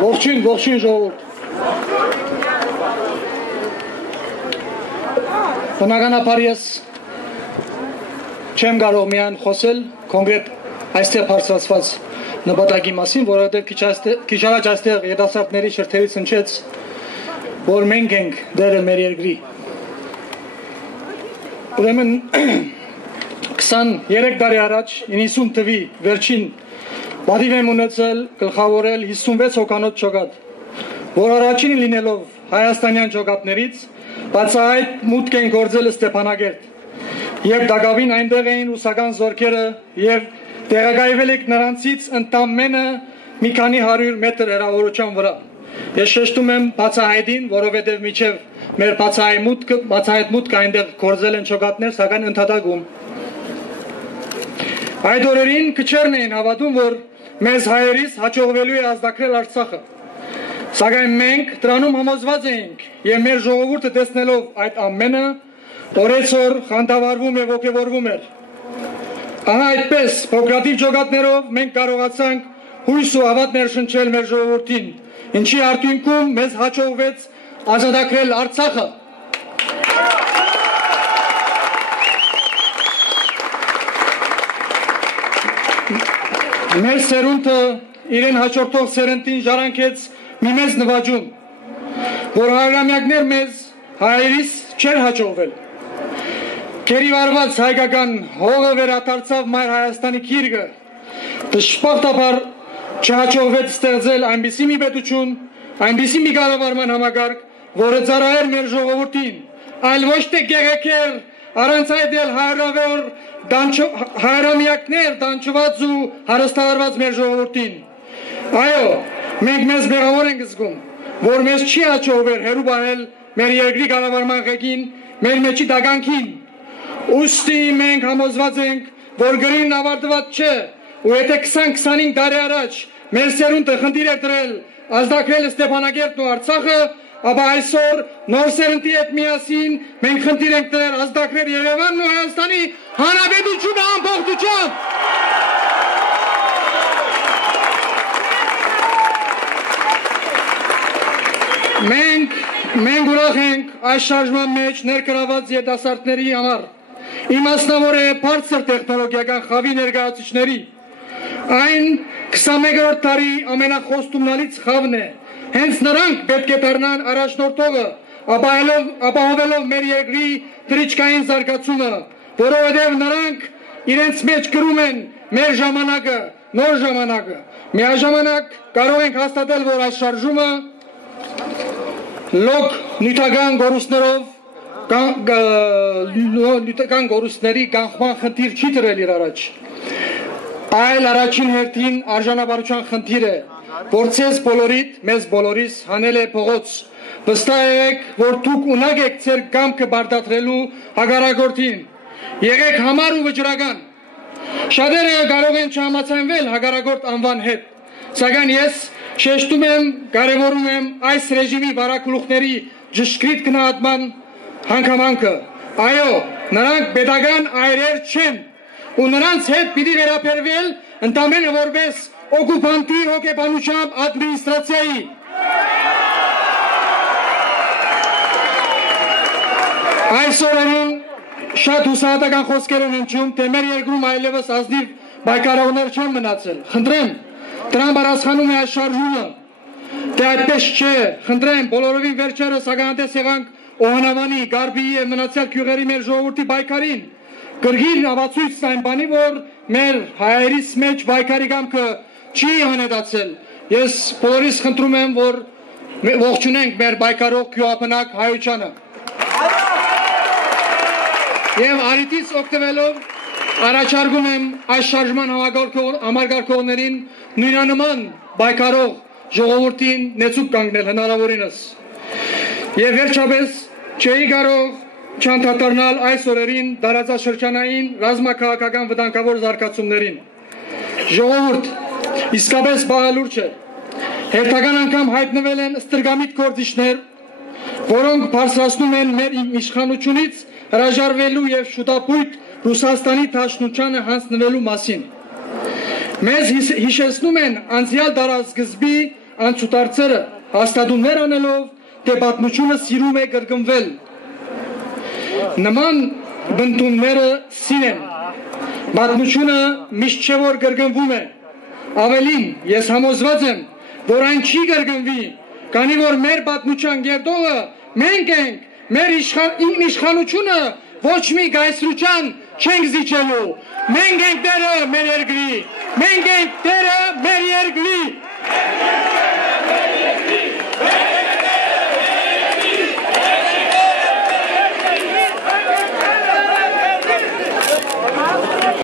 Ողջույն ժողովուրդ։ Բնականաբար ես չեմ կարող միայն խոսել կոնկրետ այստեղ բարձրացված նպատակի մասին, որովհետև քիչ առաջ այստեղ երիտասարդների շրթերից հնչեց, որ մենք ենք դերը մեր երկրի։ Ուրեմն 23 տարի առաջ 90 թվի վերջին պատիվ եմ ունեցել գլխավորել 56 հոգանոց ջոկատ, որ առաջին լինելով հայաստանյան ջոկատներից, բացահայտ մուտք են գործել Ստեփանագերտ, եւ դակավին այնտեղ էին ռուսական զորքերը եւ տեղակայվել եք նրանցից ընդամենը մի քանի 100 մետր հեռավորության վրա։ Ես շեշտում եմ բացահայտին, որովհետեւ միջև մեր բացահայտ մուտքը այնտեղ գործել են ջոկատներ, սակայն ընդհատակում։ Այդ օրերին քչերն էին հավատում, որ մեզ հայերիս հաջողվելու է ազատագրել Արցախը։ Սակայն մենք դրանում համոզված էինք եւ մեր ժողովուրդը տեսնելով այդ ամենը օրեցօր խանդավառվում եւ ոգևորվում էր։ Ահա այդպես փոքրատիվ ջոկատներով մենք կարողացանք հույս ու հավատ ներշնչել մեր ժողովրդին, ինչի արդյունքում մեզ հաջողվեց ազատագրել Արցախը։ Մեր սերունդը իրեն հաջորդող սերնդին ժառանգեց մի մեծ նվաճում, որ հարյուրամյակներ մեզ հայերիս չէր հաջողվել։ Գերիվարված հայկական հողը վերադարձավ Մայր Հայաստանի գիրկը, դժբախտաբար չհաջողվեց ստեղծել այնպիսի մի պետություն, այնպիսի մի կառավարման համակարգ, որը ծառայեր մեր ժողովրդին, այլ ոչ թե գեղեցկեր, առանց այդ էլ հայրամյակներ դանչված ու հարստահարված մեր ժողովրդին։ Այո, մենք մեզ մեղավոր ենք զգում, որ մեզ չի հաջողվել հեռու բանել մեր երկրի կառավարման ղեկին, մեր մեջի տագանքին։ Ուստի մենք համոզված ենք, որ գրինն ավարտված չէ, ու եթե 20-25 տարի առաջ մեր սերունդը խնդիր է դրել ազատագրել Ստեփանագերտն ու Արցախը, ապա այսօր նոր սերնդի հետ միասին մենք խնդիր ենք դրել ազատագրել Երևանն ու Հայաստանի Հանրապետությունը ամբողջությամբ։ Մենք ուրախ ենք այս շարժման մեջ ներգրաված երիտասարդների համար, իմաստնավոր է բարձր տեխնոլոգիական խավի ներկայացուցիչների։ Այն 21-րդ դարի ամենախոստումնալից խավն է։ Հենց նրանք պետք է դառնան առաջնորդողը, ապահովելով մեր երկրի թռիչքային զարգացումը, որովհետև նրանք իրենց մեջ կրում են մեր ժամանակը, նոր ժամանակը։ Միաժամանակ կարող ենք հաստատել, որ այս շարժումը լոկ նյութական գորուստների կանխման խնդիր չի դրել իր առաջ, այլ առաջին հերթին արժանապատվության խնդիր է, որ ցեզ բոլորիդ, մեզ բոլորիս հանել է փողոց։ Վստահ եք, որ դուք ունակ եք ձեր կամքը բարդացրելու հակառակորդին։ Եղեք համառ ու վճռական։ Շատերը կարող են չհամաձայնվել հակառակորդ անվան հետ, սակայն ես շեշտում եմ, կարևորում եմ այս ռեժիմի վարակուլուխների ճշգրիտ գնահատման հանգամանքը։ Այո, նրանք պետական այրեր չեն, ու նրանց հետ պիտի վերաբերվել ընդամենը որպես օկուպանտի հոգեբանությամբ ադմինիստրացիայի։ Այս օրերին շատ հուսահատական խոսքեր են հնչում, թե մեր երկրում այլևս ազնիվ պայքարողներ չեն մնացել։ Խնդրեմ, դրան պատասխանում է այս շարժումը, թե այդպես չէ, խնդրեմ, բոլորովին վերջերս ականատես եղանք Օհանավանի, Գարբիի և մնացյալ գյուղերի մեր ժողովրդի պայքարին։ Կրկին ապացույց այն բանի, որ մեր հայերիս մեջ պայքարի կամքը չի հանետացել։ Ես բոլորիս խնդրում եմ, որ ողջունենք մեր պայքարող գյուղապնակ հայությանը։ Եվ առիթից օգտվելով առաջարկում եմ այս շարժման համագարկողներին նույնանման պայքարող ժողովրդին նեցուկ կանգնել հնարավորինս։ Եվ վերջապես չէի կարող չանդրադառնալ այս օրերին տարածաշրջանային ռազմաքաղաքական վտանգավոր զարգացումներին։ Ժողովուրդ, իսկապես բաղալուրջ է։ Հերթական անգամ հայտնվել են ստրգամիտ գործիչներ, որոնք բարձրացնում են մեր իշխանությունից հրաժարվելու եւ շուտապույտ Ռուսաստանի դաշնությանը հանձնվելու մասին։ Մեզ հիշեցնում են անցյալ դարաշրջանի անցուտարձերը հաստատումներ անելով, թե պատմությունը սիրում է կրկնվել։ Նման բնդունները սին են։ Պատմությունը միշտ չէ որ կրկնվում է։ Ավելին, ես համոզված եմ, որ այն չի կրկնվի, քանի որ մեր պատմության գերտողը մենք ենք, մեր ինքնիշխանությունը ոչ մի գայսրության չենք զիջելու։ Մենք ենք դերը մեր երկրի, մենք ենք դերը մեր երկրի։